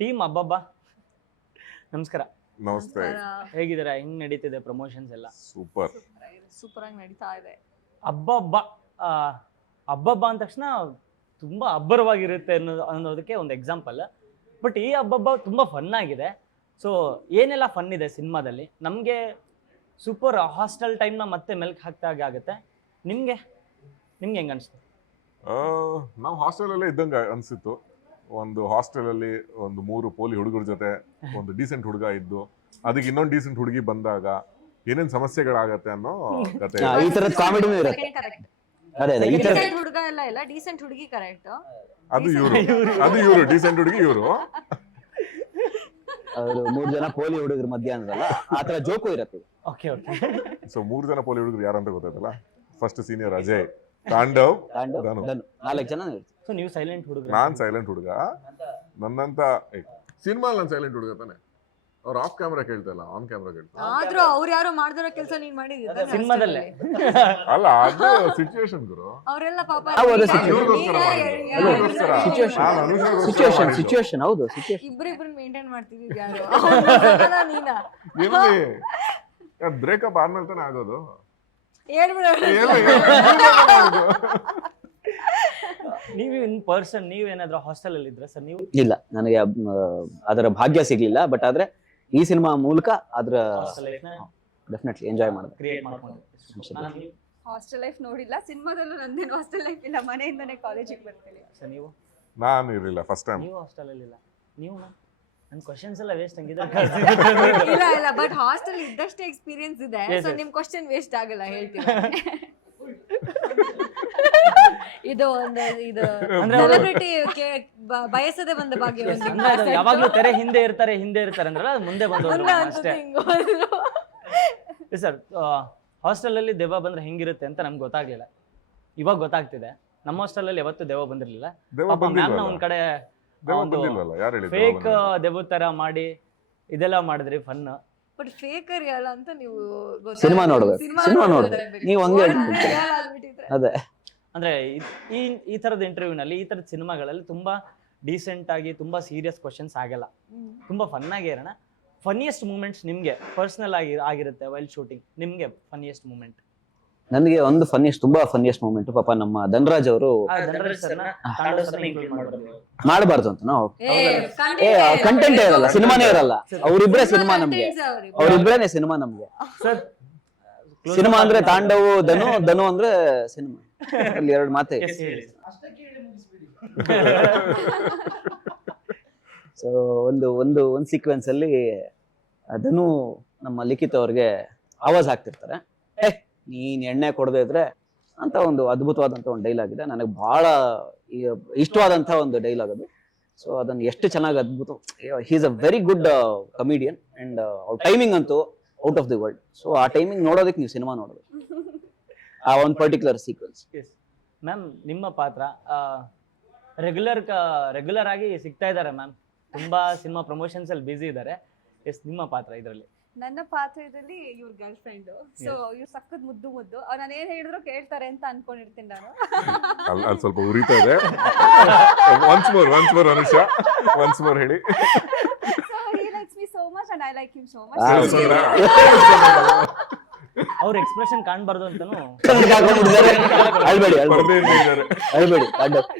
Team ಅಬ್ಬಬ್ಬ ನಮಸ್ಕಾರ. ನಮಸ್ತೆ. ಹೇಗಿದ್ದೀರಾ? ಹೆಂಗ್ ನಡೀತಿದೆ ಪ್ರಮೋಷನ್ಸ್ ಎಲ್ಲ? ಸೂಪರ್ ಆಗಿ ನಡೀತಾ ಇದೆ. ಅಬ್ಬಬ್ಬ ಅಬ್ಬಬ್ಬ ಅಂದ ತಕ್ಷಣ ತುಂಬಾ ಅಬ್ಬರವಾಗಿರುತ್ತೆ ಅನ್ನೋದಕ್ಕೆ ಒಂದು ಎಕ್ಸಾಂಪಲ್. ಬಟ್ ಈ ಅಬ್ಬಬ್ಬ ತುಂಬಾ ಫನ್ ಆಗಿದೆ. ಸೊ ಏನೆಲ್ಲ ಫನ್ ಇದೆ ಸಿನಿಮಾದಲ್ಲಿ? ನಮಗೆ ಸೂಪರ್ ಹಾಸ್ಟೆಲ್ ಟೈಮ್ನ ಮತ್ತೆ ಮೆಲ್ಕ್ ಹಾಕ್ತಾಗೆ ಆಗುತ್ತೆ. ನಿಮ್ಗೆ ಹೆಂಗ್ ಅನಿಸ್ತು? ನಾವು ಹಾಸ್ಟೆಲಲ್ಲೇ ಇದ್ದಂಗೆ ಅನಿಸಿತ್ತು. ಒಂದು ಹಾಸ್ಟೆಲಲ್ಲಿ ಒಂದು 3 ಪೋಲಿ ಹುಡುಗರ ಜೊತೆ ಒಂದು ಡೀಸೆಂಟ್ ಹುಡುಗ ಇದ್ದು ಅದಕ್ಕೆ ಇನ್ನೊಂದು ಡೀಸೆಂಟ್ ಹುಡುಗಿ ಬಂದಾಗ ಏನೇನ್ ಸಮಸ್ಯೆಗಳಾಗತ್ತೆ ಅನ್ನೋ ಕತೆ. ಈ ತರದ ಕಾಮಿಡಿನೂ ಇರುತ್ತೆ. ಅದೇ ಈ ತರ ಹುಡುಗ ಎಲ್ಲ ಡಿಸೆಂಟ್ ಹುಡುಗಿ ಕರೆಕ್ಟ್. ಅದು ಇವರು ಡೀಸೆಂಟ್ ಹುಡುಗಿ ಇವರು. ಅವರು 3 ಜನ ಪೋಲಿ ಹುಡುಗರ ಮಧ್ಯ ಅಂದ್ರಲ್ಲ, ಆ ತರ ಜೋಕು ಇರುತ್ತೆ. Okay okay. ಸೊ 3 ಜನ ಪೋಲಿ ಹುಡುಗರು ಯಾರಂತ ಗೊತ್ತಾಯ್ತಲ್ಲ. ಫಸ್ಟ್ ಸೀನಿಯರ್ ಅಜಯ್, ತಾಂಡವ್, ಧನು. 4 ಜನ ಇರ್ತಾರೆ. ಸೊ ನೀವು ಸೈಲೆಂಟ್ ಹುಡುಗ? ನಾನ್ ಸೈಲೆಂಟ್ ಹುಡುಗ. ನನ್ನಂತ ಸಿನಿಮಾ ನಾನು ಸೈಲೆಂಟ್ ಹುಡುಗ ತಾನೆ. ಅವ್ರು ಆಫ್ ಕ್ಯಾಮ್ರಾ ಕೇಳ್ತಲ್ಲ, ಆನ್ ಕ್ಯಾಮ್ರಾ ಕೇಳ್ತಾರೆ. ಆದ್ರೂ ಅವ್ರು ಯಾರು ಮಾಡ್ದಿರೋ ಕೆಲಸ ನೀನ್ ಮಾಡಿದ್ಯಾ ಸಿನಿಮಾದಲ್ಲೇ? ಅಲ್ಲ, ಅದು ಸಿಚುವೇಶನ್ ಗುರು. ಅವರೆಲ್ಲ ಪಾಪ ಸಿಚುವೇಶನ್ ಹೌದು. ಇಬ್ರಿಬ್ರು ಮೇಂಟೈನ್ ಮಾಡ್ತಿದ್ದೀವಿ ಯಾರು ನೀನಾ? ಬ್ರೇಕಪ್ ಆದ್ಮೇಲೆ ತಾನೆ ಆಗೋದು. ಹೇಳ್ಬಿಡ. ನೀವು ಇನ್ ಪರ್ಸನ್ ನೀವೇನಾದ್ರೂ ಹಾಸ್ಟೆಲ್ ಅಲ್ಲಿ ಇದ್ರ ಸರ್? ನೀವು ಇಲ್ಲ, ನನಗೆ ಅದರ ಭಾಗ್ಯ ಸಿಗ್ಲಿಲ್ಲ. ಬಟ್ ಆದ್ರೆ ಈ ಸಿನಿಮಾ ಮೂಲಕ ಅದ್ರ ಡೆಫಿನೆಟ್ಲಿ ಎಂಜಾಯ್ ಮಾಡಿದೆ, ಕ್ರಿಯೇಟ್ ಮಾಡ್ಕೊಂಡು. ಹಾಸ್ಟೆಲ್ ಲೈಫ್ ನೋಡಿಲ್ಲ, ಸಿನಿಮಾದಲ್ಲೂ ನಂದೇನು ಹಾಸ್ಟೆಲ್ ಲೈಫ್ ಇಲ್ಲ, ಮನೆಯಿಂದನೇ ಕಾಲೇಜಿಗೆ ಬರ್ತೀನಿ. ಸರ್ ನೀವು? ನಾನು ಇರಲಿಲ್ಲ ಫಸ್ಟ್ ಟೈಮ್. ನೀವು ಹಾಸ್ಟೆಲ್ ಅಲ್ಲಿ ಇಲ್ಲ? ನೀವು? ನನ್ನ ಕ್ವಶನ್ಸ್ ಎಲ್ಲ ವೇಸ್ಟ್ ಹಂಗಿದ್ರೆ. ಇಲ್ಲ ಬಟ್ ಹಾಸ್ಟೆಲ್ ಇದ್ದಷ್ಟೇ ಎಕ್ಸ್ಪೀರಿಯನ್ಸ್ ಇದೆ. ಸೊ ನಿಮ್ ಕ್ವಶನ್ ವೇಸ್ಟ್ ಆಗಲ್ಲ, ಹೇಳ್ತೀನಿ. ಇದು ಸೆಲೆಬ್ರಿಟಿ ಬಯಸದೆ ಬಂದ ಭಾಗ್ಯ. ಯಾವಾಗ್ಲೂ ತೆರೆ ಹಿಂದೆ ಇರ್ತಾರೆ ಅಂದ್ರಲ್ಲ, ಮುಂದೆ ಬಂದವರು ಅಷ್ಟೇ. ಸರ್, ಹಾಸ್ಟೆಲ್ ಅಲ್ಲಿ ದೆವ್ವ ಬಂದ್ರೆ ಹೆಂಗಿರುತ್ತೆ ಅಂತ ನಮ್ಗೆ ಗೊತ್ತಾಗ್ಲಿಲ್ಲ. ಇವಾಗ ಗೊತ್ತಾಗ್ತಿದೆ. ನಮ್ಮ ಹಾಸ್ಟೆಲ್ ಅಲ್ಲಿ ಯಾವತ್ತೂ ದೆವ್ವ ಬಂದಿರ್ಲಿಲ್ಲ. ಮ್ಯಾಮ್ನ ಒಂದ್ ಕಡೆ ಫೇಕ್ ದೆವ್ವ ತರ ಮಾಡಿ ಇದೆಲ್ಲ ಮಾಡಿದ್ರಿ, ಫನ್. ಬಟ್ ಫೇಕರ್ ಯಾಲ ಅಂತ ನೀವು ಸಿನಿಮಾ ನೋಡ್ಬೇಕು. ನೀವು ಹಂಗೆ ಅದೇ ಅಂದ್ರೆ ಈ ತರದ ಇಂಟರ್ವ್ಯೂನಲ್ಲಿ, ಈ ತರದ ಸಿನಿಮಾಗಳಲ್ಲಿ ತುಂಬಾ ಡೀಸೆಂಟ್ ಆಗಿ ತುಂಬಾ ಸೀರಿಯಸ್ ಕ್ವಶನ್ಸ್ ಆಗಲ್ಲ, ತುಂಬಾ ಫನ್ ಆಗಿ ಇರೋಣ. ಫನ್ನಿಯೆಸ್ಟ್ ಮೂಮೆಂಟ್ಸ್ ನಿಮ್ಗೆ ಪರ್ಸನಲ್ ಆಗಿರುತ್ತೆ ವೈಲ್ಡ್ ಶೂಟಿಂಗ್? ನಿಮ್ಗೆ ಫನ್ನಿಯೆಸ್ಟ್ ಮೂಮೆಂಟ್? ನನಗೆ ಒಂದು ತುಂಬಾ ಫನ್ನಿಯೆಸ್ಟ್ ಮೂಮೆಂಟ್, ಪಾಪ ನಮ್ಮ ಧನರಾಜ್ ಅವರು ಮಾಡಬಾರ್ದು ಅಂತ ನಾವು ಕಂಟೆಂಟ್ ಇರಲ್ಲ, ಸಿನಿಮಾನೇ ಇರಲ್ಲ. ಅವರಿಬ್ರೇ ಸಿನಿಮಾ ನಮ್ಗೆ, ಅವರಿಬ್ರೇನೆ ಸಿನಿಮಾ ನಮ್ಗೆ. ಸಿನಿಮಾ ಅಂದ್ರೆ ತಾಂಡವು, ಧನು ಅಂದ್ರೆ ಸಿನಿಮಾ. ಅಲ್ಲಿ 2 ಮಾತೆ. ಸೊ ಒಂದು ಸೀಕ್ವೆನ್ಸ್ ಅಲ್ಲಿ ಧನು ನಮ್ಮ ಲಿಖಿತ್ ಅವ್ರಿಗೆ ಆವಾಜ್ ಹಾಕ್ತಿರ್ತಾರೆ, ನೀನ್ ಎಣ್ಣೆ ಕೊಡದೇ ಇದ್ರೆ ಅಂತ ಒಂದು ಅದ್ಭುತವಾದಂತ ಒಂದು ಡೈಲಾಗ್ ಇದೆ. ನನಗೆ ಬಹಳ ಇಷ್ಟವಾದಂತ ಒಂದು ಡೈಲಾಗ್ ಅದು. ಸೊ ಅದನ್ನ ಎಷ್ಟು ಚೆನ್ನಾಗಿ ಅದ್ಭುತ. He is a very good comedian and ಅವ್ರ ಟೈಮಿಂಗ್ ಅಂತೂ out of the world. So ಆ ಟೈಮಿಂಗ್ ನೋಡೋದಕ್ಕೆ ನೀವು ಸಿನಿಮಾ ನೋಡೋದು, ಆ ಒಂದು ಪರ್ಟಿಕ್ಯುಲರ್ ಸೀಕ್ವೆನ್ಸ್. ಮ್ಯಾಮ್, ನಿಮ್ಮ ಪಾತ್ರ ರೆಗ್ಯುಲರ್ ಆಗಿ ಸಿಗ್ತಾ ಇದ್ದಾರೆ ಮ್ಯಾಮ್. ತುಂಬಾ ಸಿನಿಮಾ ಪ್ರಮೋಷನ್ಸ್ ಅಲ್ಲಿ ಬಿಸಿ ಇದ್ದಾರೆ. ನಿಮ್ಮ ಪಾತ್ರ ಇದರಲ್ಲಿ? ನನ್ನ ಪಾತ್ರ ಇದರಲ್ಲಿ ಇವ್ರ ಗರ್ಲ್ ಫ್ರೆಂಡ್. ಸೊ ಇವ್ರು ಸಕ್ಕತ್ ಮುದ್ದು. ಅವ್ರು ನಾನು ಏನ್ ಹೇಳಿದ್ರು ಕೇಳ್ತಾರೆ ಅಂತ ಅನ್ಕೊಂಡಿರ್ತೀನಿ ನಾನು. ಅಲ್ಲಿ ಸ್ವಲ್ಪ ಉರಿತಾ ಇದೆ. Once more Anusha, once more ಹೇಳಿ. So he likes me so much and I like him so much. ಅವ್ರ ಎಕ್ಸ್ಪ್ರೆಷನ್ ಕಾಣಬಾರ್ದು ಅಂತಾನು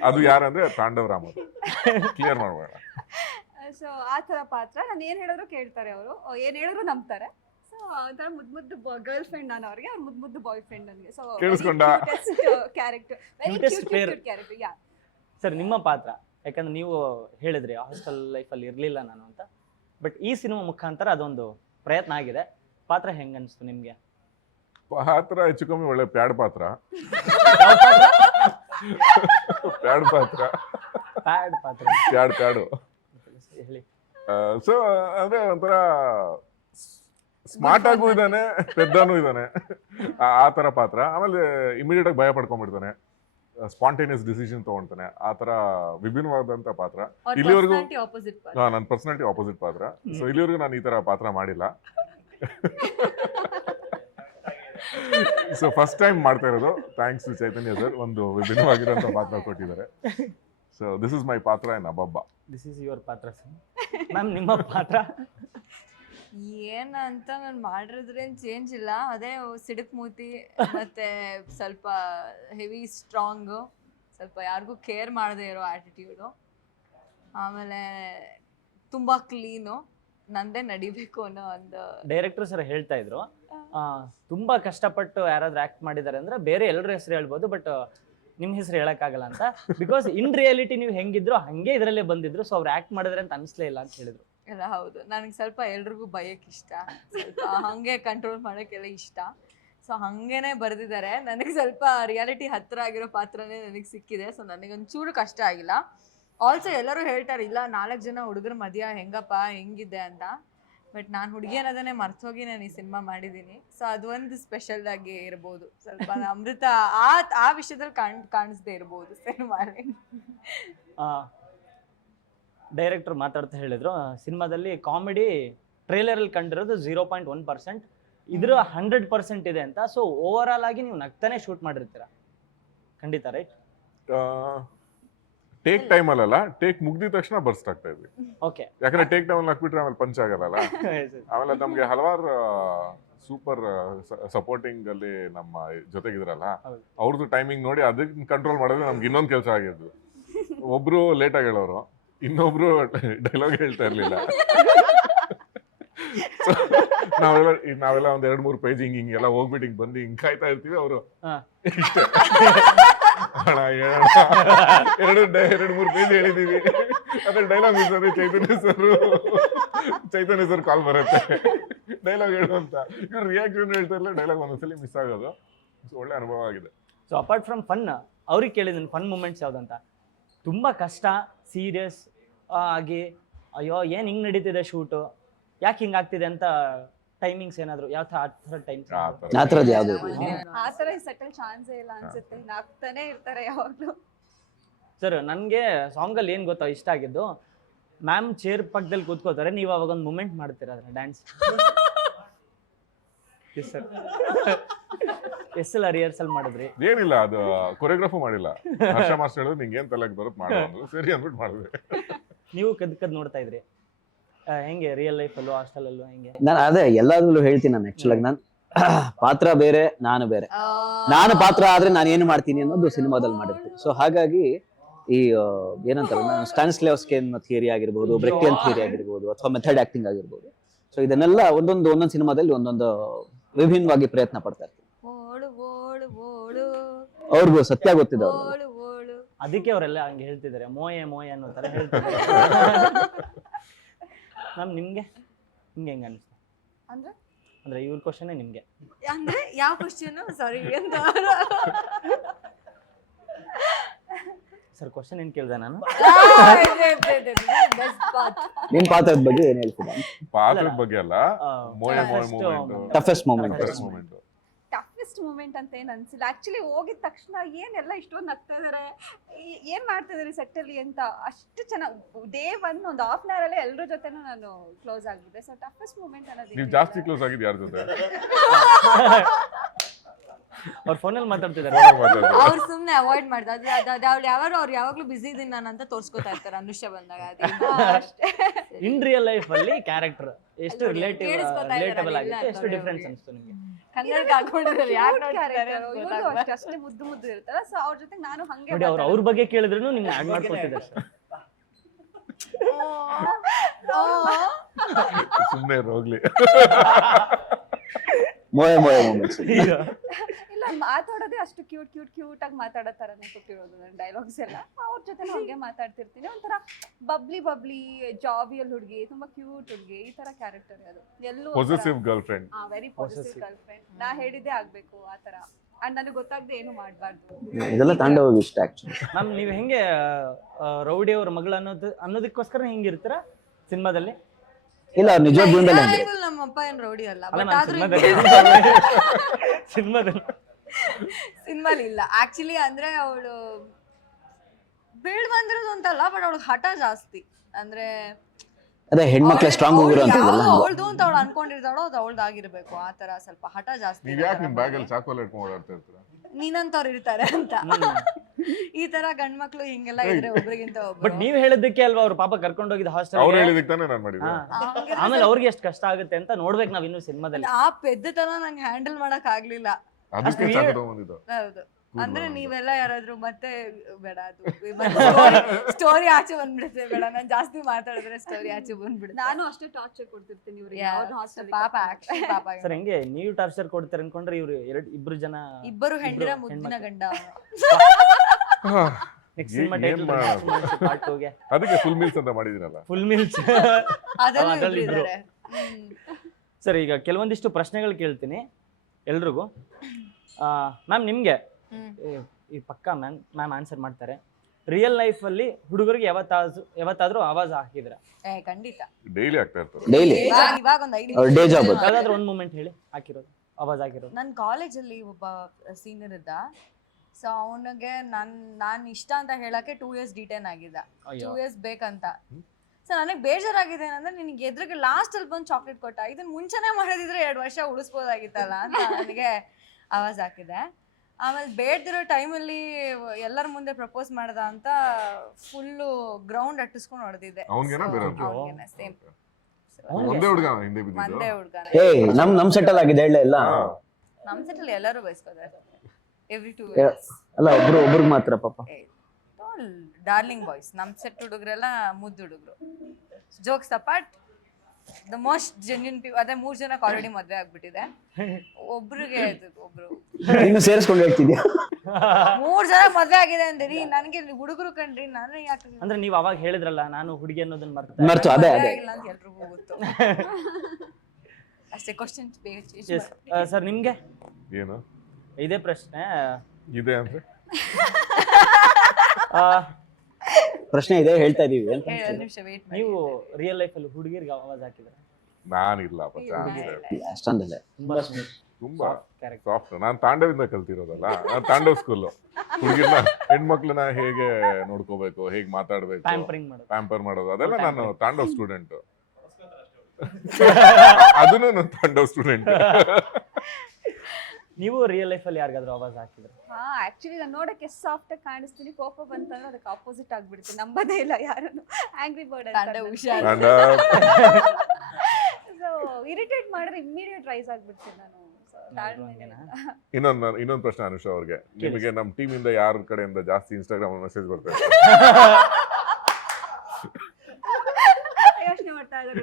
ಅದು ಯಾರಂದ್ರೆ ತಾಂಡವ್ ರಾಮ. ಕ್ಲಿಯರ್ ಮಾಡ್ಬೇಡ. ಸೊ ಆ ತರ ಪಾತ್ರ. ನಾನು ಏನ್ ಹೇಳಿದ್ರು ಕೇಳ್ತಾರೆ, ಅವರು ಏನ್ ಹೇಳಿದ್ರು ನಂಬ್ತಾರೆ. ಸೊ ಒಂಥರ ಮುದ್ದು ಗರ್ಲ್ ಫ್ರೆಂಡ್ ನಾನು ಅವ್ರಿಗೆ, ಅವ್ರ ಮುದ್ದು ಬಾಯ್ ಫ್ರೆಂಡ್ ನನಗೆ. So character, very cute character. Yeah sir, ನಿಮ್ಮ ಪಾತ್ರ, ಯಾಕಂದ್ರೆ ನೀವು ಹೇಳಿದ್ರಿ ಹಾಸ್ಟೆಲ್ ಲೈಫಲ್ಲಿ ಇರಲಿಲ್ಲ ನಾನು ಅಂತ. ಬಟ್ ಈ ಸಿನಿಮಾ ಮುಖಾಂತರ ಅದೊಂದು ಪ್ರಯತ್ನ ಆಗಿದೆ. ಪಾತ್ರ ಹೆಂಗ ಅನಿಸ್ತು ನಿಮ್ಗೆ? ಪಾತ್ರ ಹೆಚ್ಚು ಕಮ್ಮಿ ಒಳ್ಳೆ ಪ್ಯಾಡ್ ಪಾತ್ರ. ಹೇಳಿ. ಸೊ ಅಂದ್ರೆ ಒಂಥರ ಸ್ಮಾರ್ಟ್ ಆಗೂ ಇದ್ದಾನೆ, ಪೆದ್ದನೂ ಇದ್ದಾನೆ, ಆ ತರ ಪಾತ್ರ. ಆಮೇಲೆ ಇಮಿಡಿಯೇಟ್ ಆಗಿ ಭಯ ಪಡ್ಕೊಂಡ್ಬಿಡ್ತಾನೆ, ಸ್ಪಾಂಟೇನಿಯಸ್ ಡಿಸಿಷನ್ ತಗೊಂತಾನೆ. ಆ ತರ ವಿಭಿನ್ನವಾದಂತ ಪಾತ್ರ. ಇಲ್ಲಿವರೆಗೂ ನನ್ನ ಪರ್ಸನಾಲಿಟಿ ಆಪೋಸಿಟ್ ಪಾತ್ರ. ಸೊ ಇಲ್ಲಿವರೆಗೂ ನಾನು ಈ ತರ ಪಾತ್ರ ಮಾಡಿಲ್ಲ. ಸೊ ಫಸ್ಟ್ ಟೈಮ್ ಮಾಡ್ತಾ ಇರೋದು. ಥ್ಯಾಂಕ್ಸ್ ಟು ಚೈತನ್ಯ ಸರ್, ಒಂದು ವಿಭಿನ್ನವಾಗಿರೋಂಥ ಪಾತ್ರ ಕೊಟ್ಟಿದ್ದಾರೆ. ಸೊ ದಿಸ್ ಇಸ್ ಮೈ ಪಾತ್ರ ಇನ್ ಅಬ್ಬಬ್ಬ. ದಿಸ್ ಇಸ್ ಯುವರ್ ಪಾತ್ರ ಮ್ಯಾಮ್. ನಿಮ್ಮ ಪಾತ್ರ ಏನಂತ ನಾನು ಮಾಡಿರೋದ್ರೇನು ಚೇಂಜ್ ಇಲ್ಲ, ಅದೇ ಸಿಡುಕ್ ಮೂತಿ ಮತ್ತೆ ಸ್ವಲ್ಪ ಹೆವಿ ಸ್ಟ್ರಾಂಗು, ಸ್ವಲ್ಪ ಯಾರಿಗೂ ಕೇರ್ ಮಾಡದೇ ಇರೋ ಆ್ಯಟಿಟ್ಯೂಡು, ಆಮೇಲೆ ತುಂಬ ಕ್ಲೀನು, ನಂದೇ ನಡಿಬೇಕು ಅನ್ನೋ ಒಂದು. ಡೈರೆಕ್ಟರ್ ಸರ್ ಹೇಳ್ತಾ ಇದ್ರು ತುಂಬಾ ಕಷ್ಟಪಟ್ಟು ಯಾರಾದ್ರೂ ಆಕ್ಟ್ ಮಾಡಿದ್ದಾರೆ ಅಂದ್ರೆ ಬೇರೆ ಎಲ್ಲರ ಹೆಸರು ಹೇಳ್ಬೋದು, ಬಟ್ ನಿಮ್ ಹೆಸರು ಹೇಳಕ್ಕಾಗಲ್ಲ ಅಂತ. ಬಿಕಾಸ್ ಇನ್ ರಿಯಾಲಿಟಿ ನೀವು ಹೆಂಗಿದ್ರು ಹಂಗೆ ಇದರಲ್ಲೇ ಬಂದಿದ್ರು, ಸೊ ಅವ್ರು ಆಕ್ಟ್ ಮಾಡಿದ್ರೆ ಅಂತ ಅನ್ಸ್ಲೇ ಇಲ್ಲ ಅಂತ ಹೇಳಿದ್ರು. ಎಲ್ಲ ಹೌದು, ನನಗೆ ಸ್ವಲ್ಪ ಎಲ್ರಿಗೂ ಭಯಕ್ಕೆ ಇಷ್ಟ, ಸ್ವಲ್ಪ ಹಾಗೆ ಕಂಟ್ರೋಲ್ ಮಾಡೋಕ್ಕೆಲ್ಲ ಇಷ್ಟ. ಸೊ ಹಾಗೇನೆ ಬರೆದಿದ್ದಾರೆ. ನನಗೆ ಸ್ವಲ್ಪ ರಿಯಾಲಿಟಿ ಹತ್ತಿರ ಆಗಿರೋ ಪಾತ್ರನೇ ನನಗೆ ಸಿಕ್ಕಿದೆ. ಸೊ ನನಗೊಂಚೂರು ಕಷ್ಟ ಆಗಿಲ್ಲ. ಆಲ್ಸೋ ಎಲ್ಲರೂ ಹೇಳ್ತಾರೆ ಇಲ್ಲ 4 ಜನ ಹುಡುಗರ ಮಧ್ಯ ಹೆಂಗಪ್ಪ ಹೆಂಗಿದೆ ಅಂತ, ಬಟ್ ನಾನು ಹುಡುಗಿ ಅನ್ನೋದನ್ನೇ ಮರ್ತೋಗಿ ನಾನು ಈ ಸಿನಿಮಾ ಮಾಡಿದ್ದೀನಿ. ಸೊ ಅದೊಂದು ಸ್ಪೆಷಲ್ ಆಗಿ ಇರ್ಬೋದು. ಸ್ವಲ್ಪ ಅಮೃತ ಆ ವಿಷಯದಲ್ಲಿ ಕಾಣಿಸ್ದೇ ಇರ್ಬೋದು ಸಿನಿಮಾಲಿ. ಡೈರೆಕ್ಟರ್ ಮಾತಾಡ್ತಾ ಹೇಳಿದ್ರು ಸಿನಿಮಾದಲ್ಲಿ ಕಾಮಿಡಿ ಟ್ರೇಲರಲ್ಲಿ ಕಂಡಿರೋದು 0.1%, ಇದ್ರ 100% ಇದೆ ಅಂತ. ಸೊ ಓವರ್ ಆಲ್ ಆಗಿ ನೀವು ನಗ್ತಾನೆ ಶೂಟ್ ಮಾಡಿರ್ತೀರ ಖಂಡಿತ, ರೈಟ್? ಟೇಕ್ ಟೈಮ್ ಅಲ್ಲ, ಟೇಕ್ ಮುಗ್ದಿದ ತಕ್ಷಣ ಬರ್ಸ್ಟ್ ಆಗ್ತಾ ಇದ್ವಿ. ಓಕೆ. ಯಾಕಂದ್ರೆ ಟೇಕ್ ಟೈಮ್ ಅಲ್ಲಿ ಹಾಕ್ಬಿಟ್ರೆ ಆಮೇಲೆ ಪಂಚ್ ಆಗಲ್ಲ. ಆಮೇಲೆ ನಮ್ಗೆ ಹಲವಾರು ಸೂಪರ್ ಸಪೋರ್ಟಿಂಗ್ ಅಲ್ಲಿ ನಮ್ಮ ಜೊತೆಗಿದ್ರಲ್ಲ, ಅವ್ರದ್ದು ಟೈಮಿಂಗ್ ನೋಡಿ ಅದನ್ನ ಕಂಟ್ರೋಲ್ ಮಾಡಿದ್ರೆ ನಮ್ಗೆ ಇನ್ನೊಂದು ಕೆಲಸ ಆಗಿದ್ದು. ಒಬ್ರು ಲೇಟ್ ಆಗಿ ಹೇಳೋರು, ಇನ್ನೊಬ್ರು ಡೈಲಾಗ್ ಹೇಳ್ತಾ ಇರ್ಲಿಲ್ಲ. ನಾವೆಲ್ಲ ಒಂದ್ 2-3 ಪೇಜ್ ಹಿಂಗೆಲ್ಲ ಹೋಗ್ಬಿಟ್ಟು ಹಿಂಗ್ ಬಂದು ಹಿಂಗ್ ಕಾಯ್ತಾ ಇರ್ತೀವಿ. ಅವರು ಇಷ್ಟೇ 2-3 ಪೇಜ್ ಹೇಳಿದೀವಿ, ಅದ್ರ ಡೈಲಾಗ್ ಮಿಸ್ ಆದ್ರೆ ಚೈತನ್ಯ ಸರ್ ಕಾಲ್ ಬರುತ್ತೆ ಡೈಲಾಗ್ ಹೇಳು ಅಂತ. ಇವ್ರು ರಿಯಾಕ್ಷನ್ ಹೇಳ್ತಾ ಇರಲ್ಲ, ಡೈಲಾಗ್ ಒಂದೊಂದ್ಸಲಿ ಮಿಸ್ ಆಗೋದು. ಒಳ್ಳೆ ಅನುಭವ ಆಗಿದೆ. ಸೊ ಅಪಾರ್ಟ್ ಫ್ರಮ್ ಫನ್, ಅವ್ರಿಗೆ ಕೇಳಿದ್ದೀನಿ ಫನ್ ಮೂಮೆಂಟ್ಸ್ ಯಾವ್ದಂತ. ತುಂಬಾ ಕಷ್ಟ, ಸೀರಿಯಸ್ ಆಗಿ ಅಯ್ಯೋ ಏನ್ ಹಿಂಗ್ ನಡೀತಿದೆ ಶೂಟು, ಯಾಕೆ ಹಿಂಗಾಗ್ತಿದೆ ಅಂತ ಟೈಮಿಂಗ್ಸ್ ಏನಾದ್ರು ಯಾವ ಥರ ಟೈಮ್ಸ್? ಆ ಥರದ್ದು ಯಾವುದು ಆ ಥರ ಸೆಟಲ್ ಚಾನ್ಸೇ ಇಲ್ಲ ಅನ್ಸುತ್ತೆ, ನಾಗ್ತಾನೆ ಇರ್ತಾರೆ ಯಾವಾಗಲೂ. ಸರ್ ನನಗೆ ಸಾಂಗಲ್ಲಿ ಏನು ಗೊತ್ತಾ ಇಷ್ಟ ಆಗಿದ್ದು, ಮ್ಯಾಮ್ ಚೇರ್ ಪಕ್ಕದಲ್ಲಿ ಕೂತ್ಕೋತಾರೆ, ನೀವು ಅವಾಗ ಒಂದು ಮೂಮೆಂಟ್ ಮಾಡ್ತೀರ ಅದನ್ನ ಡ್ಯಾನ್ಸ್. ಎಸ್ ಸರ್, ಎಷ್ಟೆಲ್ಲ ರಿಹರ್ಸಲ್ ಮಾಡಿದ್ರಿ? ಏನಿಲ್ಲ, ಅದು ಕೊರಿಯೋಗ್ರಾಫ್ ಮಾಡಿಲ್ಲ. ಹರ್ಷ ಮಾಸ್ಟರ್ ಹೇಳಿದ್ರು ನಿಂಗೆ ಏನ್ ತಲೆಗೆ ಬರುತ್ತೆ ಮಾಡೋದು, ಸರಿ ಅಂದ್ಬಿಟ್ಟು ಮಾಡಿದ್ವಿ. ನೀವು ಕದ್ ನೋಡ್ತಾ ಇದ್ರಿ ಹೆಂಗೆ ರಿಯಲ್ ಲೈಫಲ್ಲೂ ಹಾಸ್ಟೆಲಲ್ಲೂ ಹೆಂಗೆ? ನಾನು ಅದೇ ಎಲ್ಲಾದ್ರಲ್ಲೂ ಹೇಳ್ತೀನಿ. ನಾನು ಆಕ್ಚುಲಾಗಿ ನಾನು ಪಾತ್ರ ಬೇರೆ, ನಾನು ಬೇರೆ. ನಾನು ಪಾತ್ರ ಆದ್ರೆ ನಾನು ಏನು ಮಾಡ್ತೀನಿ ಅನ್ನೋದು ಸಿನಿಮಾದಲ್ಲಿ ಮಾಡಿರ್ತೀನಿ. ಸೊ ಹಾಗಾಗಿ ಈ ಏನಂತಾರೆ ಸ್ಟಾನಿಸ್ಲೇವ್ಸ್ಕಿನ್ ಥಿಯರಿ ಆಗಿರ್ಬೋದು, ಬ್ರೆಕ್ಟಿಯನ್ ಥಿಯರಿ ಆಗಿರ್ಬೋದು, ಅಥವಾ ಮೆಥಡ್ ಆಕ್ಟಿಂಗ್ ಆಗಿರ್ಬೋದು, ಸೊ ಇದನ್ನೆಲ್ಲ ಒಂದೊಂದು ಸಿನಿಮಾದಲ್ಲಿ ಒಂದೊಂದು ವಿಭಿನ್ನವಾಗಿ ಪ್ರಯತ್ನ ಪಡ್ತಾ ಇರ್ತೀನಿ. ಅವ್ರಿಗೂ ಸತ್ಯ ಗೊತ್ತಿದೆ ಅವ್ರಿಗೆ. ಅದಕ್ಕೆ ಅವರೆಲ್ಲ ಹಂಗೆ ಹೇಳ್ತಿದ್ದಾರೆ, ಮೋಯೆ ಮೋಯೆ ಅನ್ನೋ ಥರ ಹೇಳ್ತಿದ್ದಾರೆ. ಮ್ಯಾಮ್ ನಿಮ್ಗೆ ಹೆಂಗೆ ಅನಿಸ್ತು? ಅಂದ್ರೆ ಇವ್ರ ಕ್ವಶನ್ ನಿಮ್ಗೆ ಅಂದ್ರೆ ಯಾವ ಕ್ವಶನ್? ಸಾರಿ ಅಂತ ಸರ್ ಕ್ವಶನ್ ಏನ್ ಕೇಳ್ದೆ ನಾನು? ನಿಮ್ ಪಾತ್ರದ ಬಗ್ಗೆ ಏನ್ ಹೇಳ್ತೀರಾ? ಪಾತ್ರದ ಬಗ್ಗೆ ಅಲ್ಲ, ಮೋಯೆ moment, toughest moment. Toughest moment ಅಂತ ಏನು ಅನ್ಸಿಲ್ಲ. ಆಕ್ಚುಲಿ ಹೋಗಿದ ತಕ್ಷಣ ಏನೆಲ್ಲ ಇಷ್ಟೊಂದು ನಗ್ತಾ ಇದಾರೆ, ಏನ್ ಮಾಡ್ತಾ ಇದಾರೆ ಸೆಟ್ಟಲ್ಲಿ ಅಂತ ಅಷ್ಟು ಚೆನ್ನಾಗಿ ಡೇ 1 ಒಂದು ಹಾಫ್ ಅನ್ ಅವರ್ ಅಲ್ಲೇ ಎಲ್ಲರ ಜೊತೆನೂ ನಾನು ಕ್ಲೋಸ್ ಆಗಿದ್ದೆ. ಸೊ ಟಫೆಸ್ಟ್ ಮೂಮೆಂಟ್ ಅನ್ನೋದು ನೀವು ಜಾಸ್ತಿ ಕ್ಲೋಸ್ ಆಗಿದ್ದು ಯಾರ ಜೊತೆ? ಅವ್ರ ಫೋನಲ್ಲಿ ಮಾತಾಡ್ತಿದ್ದಾರೆ. ಅವ್ರು ಸುಮ್ನೆ ಅವಾಯ್ಡ್ ಮಾಡ್ತಾರೆ. ಅವ್ರು ಯಾವಾಗ್ಲೂ ಬಿಸಿ ಇದೀನಿ ನಾನು ಅಂತ ತೋರ್ಸ್ಕೊತಾ ಇರ್ತಾರೆ ಅನುಷ್ಯ ಬಂದಾಗ. ಇನ್ ರಿಯಲ್ ಲೈಫ್ ಅಲ್ಲಿ ಕ್ಯಾರೆಕ್ಟರ್ ಎಷ್ಟು ಕೇಳಿಸ್ಕೊತಾ ರಿಲೇಟಬಲ್ ಇದ್ದಾರೆ, ಆಗಿದೆ, ಇಲ್ಲ ಎಷ್ಟು ಅಂತ ಡಿಫ್ರೆನ್ಸ್ ಹೇಳಿ. ಅನಿಸ್ತು ನಿಮ್ಗೆ? ಕನ್ನಡಕ್ಕೆ ಹಾಕೊಂಡಿದ್ದಾರೆ, ಯಾಕೆ ನೋಡ್ತಾರೆ ಅಷ್ಟೇ ಮುದ್ದು ಮುದ್ದು ಇರ್ತಾರ. ಸೊ ಅವ್ರ ಜೊತೆ ನಾನು ಹಂಗೆ ನೋಡಿ, ಅವ್ರ ಬಗ್ಗೆ ಕೇಳಿದ್ರು ನಿಮ್ಗೆ ಆಡ್ ಮಾಡ್ಕೊತಿದ್ದಾರೆ ಸರ್. ಸುಮ್ಮನೆ ಹೋಗ್ಲಿ. ಮೋಯೆ ಮೂಮೆಂಟ್ಸ್. ಇಲ್ಲ ಮಾತಾಡೋದೇ ಅಷ್ಟು ಕ್ಯೂಟ್ ಆಗಿ ಮಾತಾಡೋ ತರನೇ ಕೊಟ್ಟಿರೋದು ನನ್ನ ಡೈಲಾಗ್ಸ್ ಎಲ್ಲ. ಅವ್ರ ಜೊತೆ ಹಂಗೆ ಮಾತಾಡ್ತಿರ್ತೀನಿ. ಒಂಥರ ಬಬ್ಲಿ ಜಾವಿಯಲ್ ಹುಡುಗಿ, ತುಂಬಾ ಕ್ಯೂಟ್ ಹುಡುಗಿ, ಈ ತರ ಕ್ಯಾರೆಕ್ಟರ್ ಅದು. ಎಲ್ಲೂ possessive girl friend. Very possessive girl friend. ನಾ ಹೇಳಿದ್ದೆ ಆಗ್ಬೇಕು ಆ ತರ, ಅಂಡ್ ನನಗೆ ಗೊತ್ತಾಗದೆ ಏನು ಮಾಡಬಾರ್ದು. ಇದೆಲ್ಲ ತಾಂಡವ ಇಷ್ಟ ಆಕ್ಚುಲಿ. ಮ್ಯಾಮ್ ನೀವು ಹೆಂಗೆ ರೌಡಿ ಅವ್ರ ಮಗಳು ಅನ್ನೋದಕ್ಕೋಸ್ಕರ ಹೆಂಗಿರ್ತೀರಾ ಸಿನಿಮಾದಲ್ಲಿ? ಇಲ್ಲ ನಿಜ ಜೀವನದಲ್ಲಿ ನಮ್ಮ ಅಪ್ಪ ಏನ್ ರೌಡಿ ಅಲ್ಲ, ಅಲ್ಲ ಬಟ್ ಮ್ಯಾಮ್, ಆದ್ರೂ ಸಿನಿಮಾಲಿ ಇಲ್ಲ. ಆಕ್ಚುಲಿ ಅಂದ್ರೆ ಅವಳು ಬೇಡ ಬಂದಿರೋದು ಅಂತಲ್ಲ, ಬಟ್ ಅವಳು ಹಠ ಜಾಸ್ತಿ. ಅಂದ್ರೆ ಅದೇ ಹೆಣ್ಮಕ್ಳ ಸ್ಟ್ರಾಂಗ್ ಹೋಗಿರೋ ಅಂತ ಅವಳ್ದು ಅಂತ ಅವಳು ಅನ್ಕೊಂಡಿರ್ತಾಳೋ ಅದು ಅವಳ್ದಾಗಿರ್ಬೇಕು, ಆ ತರ ಸ್ವಲ್ಪ ಹಠ ಜಾಸ್ತಿ. ನೀವ್ ಯಾಕೆ ನಿಮ್ ಬ್ಯಾಗ್ ಅಲ್ಲಿ ಚಾಕೋಲೇಟ್ ಓಡಾಡ್ತಾ ಇರ್ತೀರಾ? ನೀನಂತವ್ರು ಇರ್ತಾರೆ ಅಂತ. ಈ ತರ ಗಂಡ್ಮಕ್ಳು ಹಿಂಗೆಲ್ಲ ಇದ್ರೆ ಒಬ್ರಿಗಿಂತ ಬಟ್ ಒಬ್ರು. ನೀವ್ ಹೇಳಿದ್ದಕ್ಕೆ ಅಲ್ವಾ ಅವ್ರ ಪಾಪ ಕರ್ಕೊಂಡು ಹೋಗಿದ್ದು ಅವ್ರು ಹಾಸ್ಟೆಲ್. ಹೇಳಿದಕ್ಕೆ ತಾನೇ ನಾನು ಮಾಡಿದ್ದೆ. ಆಮೇಲೆ ಅವ್ರಿಗೆ ಎಷ್ಟು ಕಷ್ಟ ಆಗುತ್ತೆ ಅಂತ ನೋಡ್ಬೇಕು ನಾವ್ ಇನ್ನು ಸಿನಿಮಾದಲ್ಲಿ. ಆ ಪೆದ್ದತನ ನಂಗೆ ಹ್ಯಾಂಡಲ್ ಮಾಡಕ್ ಆಗ್ಲಿಲ್ಲ. ಅದಕ್ಕೆ ಅಷ್ಟು ಚಾಕು ತಗೊಂಡಿದ್ದು. ಹೌದು. ಅಂದ್ರೆ ನೀವೆಲ್ಲ ಯಾರಾದ್ರೂ ಮತ್ತೆ ಬೇಡ ಅದು ಸ್ಟೋರಿ ಆಚೆ ಬಂದ್ಬಿಡುತ್ತೆ, ಬೇಡ ನಾನ್ ಜಾಸ್ತಿ ಮಾತಾಡಿದ್ರೆ ಸ್ಟೋರಿ ಆಚೆ ಬಂದ್ಬಿಡುತ್ತೆ. ನಾನು ಅಷ್ಟೇ ಟಾರ್ಚರ್ ಕೊಡ್ತಿರ್ತೀನಿ ಇವ್ರಿಗೆ ಹಾಸ್ಟೆಲ್ ಪಾಪ actually ಪಾಪ ಇವ್ನು. ಸರ್ ಹೆಂಗೆ ನೀವು ಟಾರ್ಚರ್ ಕೊಡ್ತಾರೆ ಅನ್ಕೊಂಡ್ರೆ ಇವ್ರು ಇಬ್ರು ಜನ ಇಬ್ಬರು ಹೆಂಡಿರ ಇಬ್ರು ಮುದ್ದಿನ ಹೆಣ್ಮಕ್ಳು. ಗಂಡ. ನೆಕ್ಸ್ಟ್ ಸಿನಿಮಾ ಏನ್ ಮಾಡೋದು? ಪಾರ್ಟ್ 2ಗೆ ಅದಕ್ಕೆ ಫುಲ್ ಮೀಲ್ಸ್ ಅಂತ ಮಾಡಿದಿನಲ್ಲ. Full meals. ಅದರಲ್ಲೂ ಅದ್ರಲ್ಲಿ ಇಬ್ರು ಇಬ್ರು. ಇದಾರೆ. ಸರ್ ಈಗ ಕೆಲವೊಂದಿಷ್ಟು ಪ್ರಶ್ನೆಗಳು ಕೇಳ್ತೀನಿ ಎಲ್ರಿಗೂ. ಮ್ಯಾಮ್ ನಿಮ್ಗೆ ಈ ಪಕ್ಕ ಮ್ಯಾಮ್ ಆನ್ಸರ್ ಮಾಡ್ತಾರೆ. ರಿಯಲ್ ಲೈಫ್ ಅಲ್ಲಿ ಹುಡುಗರಿಗೆ ಯಾವತ್ತಾದ್ರೂ ಆವಾಜ್ ಹಾಕಿದ್ರ? ಖಂಡಿತ ಡೈಲಿ ಆಗ್ತಾ ಇರ್ತಾರೆ. ಡೈಲಿ ಇವಾಗ ಒಂದ್ 5 ಅವ್ರ ಡೇ ಜಾಬ್ ಅದು. ಯಾವ್ದಾದ್ರು ಒಂದ್ ಮೂಮೆಂಟ್ ಹೇಳಿ ಹಾಕಿರೋದು, ಆವಾಜ್ ಹಾಕಿರೋದು. ನನ್ನ ಕಾಲೇಜಲ್ಲಿ ಒಬ್ಬ ಸೀನಿಯರ್ ಇದ್ದ. ಸೊ ಅವನಿಗೆ ನಾನ್ ಇಷ್ಟ ಅಂತ ಹೇಳಕ್ಕೆ 2 years ಡಿಟೇನ್ ಆಗಿದ್ದ. 2 years ಬೇಕಂತ. ಸೊ ನನಗೆ ಬೇಜಾರಾಗಿದೆ ಅಂದ್ರೆ ನಿನಗೆ ಎದುರಿಗೆ ಲಾಸ್ಟ್ ಅಲ್ಲಿ ಬಂದು ಚಾಕ್ಲೇಟ್ ಕೊಟ್ಟ, ಇದನ್ನ ಮುಂಚೆನೆ ಮಾಡಿದ್ರೆ 2 ವರ್ಷ ಉಳಿಸ್ಬೋದಾಗಿತ್ತಲ್ಲ ಅಂತ ನನಗೆ ಆವಾಜ್ ಹಾಕಿದೆ. ಆಮೇಲೆ ಬೇಡ್ದಿರೋ ಟೈಮಲ್ಲಿ ಎಲ್ಲರ ಮುಂದೆ ಪ್ರಪೋಸ್ ಮಾಡ್ದ ಅಂತ ಫುಲ್ಲು ಗ್ರೌಂಡ್ ಅಟ್ಟಿಸ್ಕೊಂಡು ಹೊಡೆದಿದ್ದೆ. ಅವ್ನ್ಗೇನಾ ಬೇರೆಯವ್ರ್ಗಾ? ಸೇಮ್ ಒಂದೇ ಹುಡುಗ ಹಿಂದೆ ಬಿದ್ದಿದ್ದು. ಒಂದೇ ಹುಡ್ಗನ. ನಮ್ ಸೆಟಲ್ ಆಗಿದೆ ಹೇಳ ಎಲ್ಲ. ನಮ್ ಸೆಟಲ್ಲಿ ಎಲ್ಲರೂ ಬಯಸ್ಕೋತಾರೆ ಎವ್ರಿ 2 ಏ, years. ಅಲ್ಲ ಒಬ್ರಿಗೆ ಮಾತ್ರ ಪಾಪ. Darling boys. ನಮ್ ಸೆಟ್ ಹುಡುಗರೆಲ್ಲ ಮುದ್ದು ಹುಡುಗರು. Jokes apart, the most genuine ಅದೇ 3 ಜನಕ್ಕೆ ಆಲ್ರೆಡಿ ಮದ್ವೆ ಆಗ್ಬಿಟ್ಟಿದೆ. ಒಬ್ರಿಗೆ ಒಬ್ರು ಇನ್ನು ಸೇರಿಸ್ಕೊಂಡು ಹೇಳ್ತಿದ್ಯಾ? 3 ಜನ ಮದ್ವೆ ಆಗಿದೆ ಅಂದಿರಿ, ನನಗೆ ಹುಡುಗರು ಕಂಡ್ರಿ, ನಾನು ಯಾಕೆ ಅಂದ್ರೆ ನೀವ್ ಅವಾಗ ಹೇಳಿದ್ರಲ್ಲ ನಾನು ಹುಡುಗಿ ಅನ್ನೋದನ್ನ ಮರ್ತು ಮರ್ತ. ಅದೇ ಮದ್ವೆ ಅದೇ ಆಗಿಲ್ಲ ಅಂತ ಎಲ್ರಿಗೂ ಗೊತ್ತು. ಅಷ್ಟೇ ಕ್ವಶನ್ ಸರ್ ನಿಮ್ಗೆ ಏನು ಇದೇ ಪ್ರಶ್ನೆ ಇದೆ ಅಂದ್ರೆ ಆ, ಪ್ರಶ್ನೆ ಇದೆ ಹೇಳ್ತಾ ಇದೀವಿ ಅಂತ. 2 ನಿಮಿಷ ವೇಟ್ ಮಾಡಿ. ನೀವು ರಿಯಲ್ ಲೈಫ್ ಅಲ್ಲಿ ಹುಡುಗಿರ್ಗೆ ಆವಾಜ್ ಹಾಕಿದ್ರೆ? ನಾನಿಲ್ಲ ಅಷ್ಟೊಂದಲ್ಲ. ತುಂಬಾ ತುಂಬಾ ಕ್ಯಾರೆಕ್ಟರ್. ಸಾಫ್ಟ್. ನಾನ್ ತಾಂಡವಿಂದ ಕಲ್ತಿರೋದಲ್ಲ. ನಾನ್ ತಾಂಡವ್ ಸ್ಕೂಲ್. ಹುಡುಗಿರ್ನ ಹೆಣ್ಮಕ್ಳನ್ನ ಹೇಗೆ ನೋಡ್ಕೋಬೇಕು, ಹೇಗ್ ಮಾತಾಡ್ಬೇಕು, ಪ್ಯಾಂಪರಿಂಗ್ ಮಾಡೋದು. ಪ್ಯಾಂಪರ್ ಮಾಡೋದು, ಅದೆಲ್ಲ ನಾನು ತಾಂಡವ್ ಸ್ಟೂಡೆಂಟ್. ಅದನ್ನು ನಾನು ತಾಂಡವ್ ಸ್ಟೂಡೆಂಟ್. ನೀವು ರಿಯಲ್ ಲೈಫ್ ಅಲ್ಲಿ ಯಾರಿಗಾದ್ರೂ ಆವಾಜ್ ಹಾಕಿದ್ರೆ? ಆಕ್ಚುಲಿ ನಾನು ನೋಡಕ್ಕೆ ಸಾಫ್ಟ್ ಆಗಿ ಕಾಣಿಸ್ತೀನಿ, ಕೋಪ ಬಂತಂದ್ರೆ ಅದಕ್ಕೆ ಆಪೋಸಿಟ್ ಆಗ್ಬಿಡ್ತೀನಿ, ನಂಬದೇ ಇಲ್ಲ ಯಾರನ್ನು. ಆಂಗ್ರಿ ಬರ್ಡ್ ತಂಡ ಹುಷಾರ್. ಸೊ ಇರಿಟೇಟ್ ಮಾಡಿದ್ರೆ ಇಮ್ಮಿಡಿಯೇಟ್ ರೈಸ್ ಆಗ್ಬಿಡ್ತೀನಿ ನಾನು. So, ತಾಳ್ಮೆನೇ ಇಲ್ಲ. ಇನ್ನೊಂದು ಪ್ರಶ್ನೆ ಅನುಷಾ ಅವ್ರಿಗೆ. ನಿಮಗೆ ನಮ್ಮ ಟೀಮ್ ಇಂದ ಯಾರ ಕಡೆಯಿಂದ ಜಾಸ್ತಿ ಇನ್ಸ್ಟಾಗ್ರಾಮ್ ಮೆಸೇಜ್ ಬರ್ತದೆ? ಯೋಚನೆ ಮಾಡ್ತಾ ಇದ್ದಾರೆ.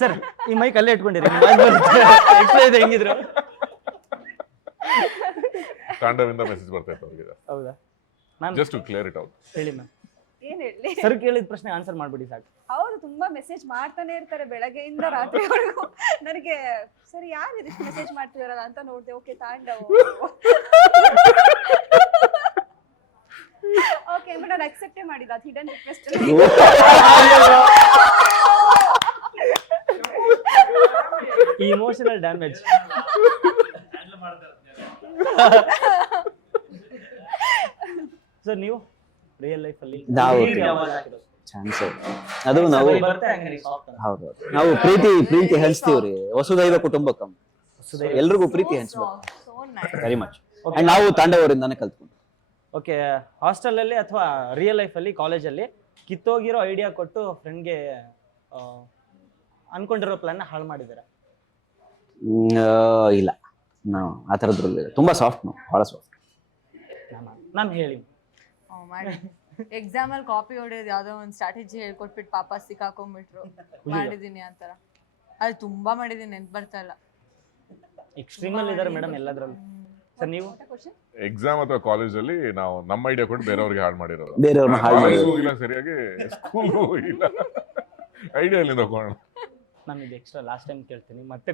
ಸರ್ ಈ ಮೈಕ್ ಅಲ್ಲೇ ಇಟ್ಕೊಂಡಿರಿ. ಎಕ್ಸ್ಪ್ಲೈನ್ ಹೆಂಗಿದ್ರು? ತಾಂಡವಿಂದ ಮೆಸೇಜ್ ಬರ್ತಾ ಇತ್ತು ಅವ್ರಿಗೆ. ಹೌದಾ ma'am? Just to clear it out. ಹೇಳಿ ಮ್ಯಾಮ್. ಏನ್ ಹೇಳಿ? ಸರ್ ಕೇಳಿದ ಪ್ರಶ್ನೆ ಆನ್ಸರ್ ಮಾಡ್ಬಿಡಿ ಸಾಕು. ಹೌದು, ತುಂಬಾ ಮೆಸೇಜ್ ಮಾಡ್ತಾನೆ ಇರ್ತಾರೆ ಬೆಳಗ್ಗೆಯಿಂದ ರಾತ್ರಿವರೆಗೂ. ನನಗೆ ಸರಿ ಯಾರು ಇದಕ್ಕೆ ಮೆಸೇಜ್ ಮಾಡ್ತಿದಾರಲ್ಲ ಅಂತ ನೋಡ್ದೆ. ಓಕೆ ತಾಂಡವ್. ಓಕೆ ಬಟ್ ನಾನು ಅಕ್ಸೆಪ್ಟೇ ಮಾಡಿದ, ಅದು hidden request. Emotional damage. Sir ನೀವು ರಿಯಲ್ ಲೈಫ್ ಅಲ್ಲಿ ನಾವು ಹುಡುಗಿರ್ಗೆ ಆವಾಜ್ ಹಾಕಿರೋದು? ಚಾನ್ಸ್ ಅದು ನಾವು ಬರುತ್ತೆ ಹಂಗೆ ಸಾಫ್ಟ್ ಅಂತ. ಹೌದು ನಾವು ಪ್ರೀತಿ ಹಂಚ್ತೀವ್ರಿ. ವಸುದೈವ ಕುಟುಂಬಕಂ. ಎಲ್ರಿಗೂ ಪ್ರೀತಿ ಹಂಚ್ಬೇಕು. So nice. Very much. And ನಾವು ತಾಂಡವರಿಂದಾನೆ ಕಲ್ತ್ಕೊಂಡು. ಓಕೆ, ಹಾಸ್ಟೆಲ್ ಅಲ್ಲಿ ಅಥವಾ ರಿಯಲ್ ಲೈಫ್ ಅಲ್ಲಿ ಕಾಲೇಜಲ್ಲಿ ಕಿತ್ತೋಗಿರೋ ಐಡಿಯಾ ಕೊಟ್ಟು ಫ್ರೆಂಡ್ಗೆ ಅನ್ಕೊಂಡಿರೋ ಪ್ಲಾನ್ ಹಾಳು ಮಾಡಿದ್ದೀರಾ? ಇಲ್ಲ, ನಾವು ಆ ಥರದ್ರಲ್ಲಿ ತುಂಬಾ ಸಾಫ್ಟ್, ನಾವು ಬಹಳ ಸಾಫ್ಟ್. ಮ್ಯಾಮ್ ಹೇಳಿ. ಮಾಡಿ ಎಕ್ಸಾಮ್ ಅಲ್ಲಿ ಕಾಪಿ ಹೊಡೆಯೋದು ಯಾವ್ದೋ ಒಂದು ಸ್ಟ್ರಾಟಜಿ ಹೇಳ್ಕೊಟ್ಬಿಟ್ಟು ಪಾಪ ಸಿಕ್ಕಾಕೊಂಡ್ಬಿಟ್ರು. ಮಾಡಿದೀನಿ ಅಂತಾರ. ಅದು ತುಂಬಾ ಮಾಡಿದೀನಿ, ನೆನ್ಪು ಬರ್ತಾ ಇಲ್ಲ. ಎಕ್ಸ್ಟ್ರೀಮ್ ಅಲ್ಲಿ ಇದಾರೆ ಮೇಡಮ್ ಎಲ್ಲದ್ರಲ್ಲೂ. ಸರ್ ನೀವು? ಎಕ್ಸಾಮ್ ಅಥವಾ ಕಾಲೇಜಲ್ಲಿ ನಾವು ನಮ್ಮ ಐಡಿಯಾ ಕೊಟ್ಟು ಬೇರೆಯವ್ರಿಗೆ ಹಾಳು ಮಾಡಿರೋದು. ಬೇರೆಯವ್ರನ್ನ ಹಾಳು ಕಾಲೇಜ್ ಮಾಡೋದು. ಹೋಗಿಲ್ಲ, ಸರಿಯಾಗಿ ಸ್ಕೂಲ್ ಹೋಗಿಲ್ಲ, ಐಡಿಯಾ ಎಲ್ಲಿಂದ ಹೋಗೋಣ? ನಾನು ಇದು ಎಕ್ಸ್ಟ್ರಾ ಲಾಸ್ಟ್ ಟೈಮ್ ಕೇಳ್ತೀನಿ ಮತ್ತೆ.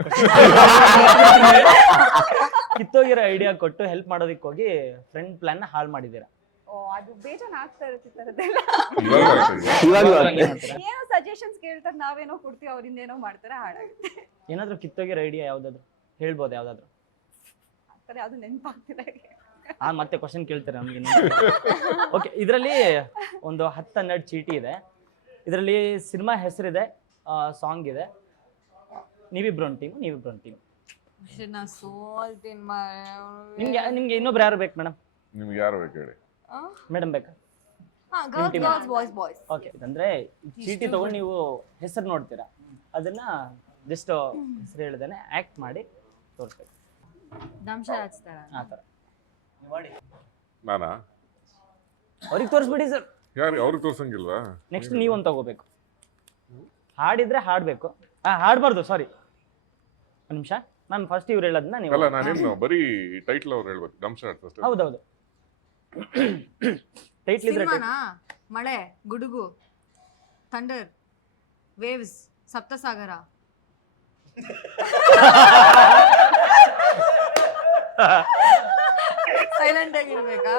ಕಿತ್ತೋಗಿರೋ ಐಡಿಯಾ ಕೊಟ್ಟು ಹೆಲ್ಪ್ ಮಾಡೋದಕ್ಕೆ ಹೋಗಿ ಫ್ರೆಂಡ್ ಪ್ಲಾನ್ ಹಾಳು ಮಾಡಿದ್ದೀರಾ? ಅದು ಬೇಜಾನ್ ಆಗ್ತಾ ಇರುತ್ತೆ ಈ ತರದ್ದೆಲ್ಲ. ಇವಾಗ್ಲೂ ಏನೋ ಸಜೆಷನ್ಸ್ ಕೇಳ್ತಾರೆ, ನಾವೇನೋ ಕೊಡ್ತೀವಿ, ಅವ್ರಿಂದ ಏನೋ ಮಾಡ್ತಾರೆ, ಹಾಳಾಗುತ್ತೆ. ಏನಾದ್ರೂ ಕಿತ್ತೋಗಿರೋ ಐಡಿಯಾ ಯಾವ್ದಾದ್ರು ಹೇಳ್ಬೋದು? ಯಾವ್ದಾದ್ರು ಆಗ್ತಾರೆ, ಅದು ನೆನಪಾಗ್ತಿಲ್ಲ. ಮತ್ತೆ ಕ್ವಶನ್ ಕೇಳ್ತಾರೆ ನಮ್ಗೆ. ಓಕೆ, ಇದರಲ್ಲಿ ಒಂದು 10-12 ಚೀಟಿ ಇದೆ. ಇದರಲ್ಲಿ ಸಿನಿಮಾ ಹೆಸರಿದೆ, ಸಾಂಗ್ ಇದೆ. ನೀವಿಬ್ರೊಂದು ಟೀಮ್. ನಾ ಸೋಲ್ತೀನಿ ನಿಮ್ಗೆ ಇನ್ನೊಬ್ರು ಯಾರು ಬೇಕು ಮೇಡಮ್? ನಿಮ್ಗೆ ಯಾರು ಬೇಕು ಹೇಳಿ. ಮೇಡಮ್ ಬೇಕಾ? Boys okay. ಅಂದ್ರೆ ಚೀಟಿ ತಗೊಂಡು ನೀವು ಹೆಸರು ನೋಡ್ತೀರಾ, ಅದನ್ನ ಜಸ್ಟ್ ಹೆಸರು ಹೇಳ್ದೇನೆ ಆಕ್ಟ್ ಮಾಡಿ ತೋರಿಸ್ಬೇಕು. ದಂಶ ಹಚ್ತಾರ ಆ ಥರ ನಾನಾ? ಅವ್ರಿಗೆ ತೋರಿಸ್ಬಿಡಿ ಸರ್. ಯಾರು ಅವ್ರಿಗೆ ತೋರ್ಸಂಗಿಲ್ವಾ? ನೆಕ್ಸ್ಟ್ ನೀವೊಂದು ತಗೋಬೇಕು. ಹಾಡಿದ್ರೆ ಹಾಡಬೇಕು, ಹಾಡಬಾರ್ದು, ಸಾರಿ. ಒಂದು ನಿಮಿಷ, ನಾನು ಫಸ್ಟ್ ಇವ್ರು ಹೇಳೋದನ್ನ ನೀವು. ಅಲ್ಲ, ನಾನೇನು ಬರೀ ಟೈಟ್ಲ್ ಅವ್ರು ಹೇಳ್ಬೇಕು. ದಂಶ ಫಸ್ಟ್. ಹೌದೌದು. ಟೈಟ್ಲ್ ಇದ್ರೆ ಸಿನಿಮಾನಾ? ಮಳೆ, ಗುಡುಗು, ಥಂಡರ್, ವೇವ್ಸ್, ಸಪ್ತಸಾಗರ. ಸೈಲೆಂಟ್ ಆಗಿರ್ಬೇಕಾ?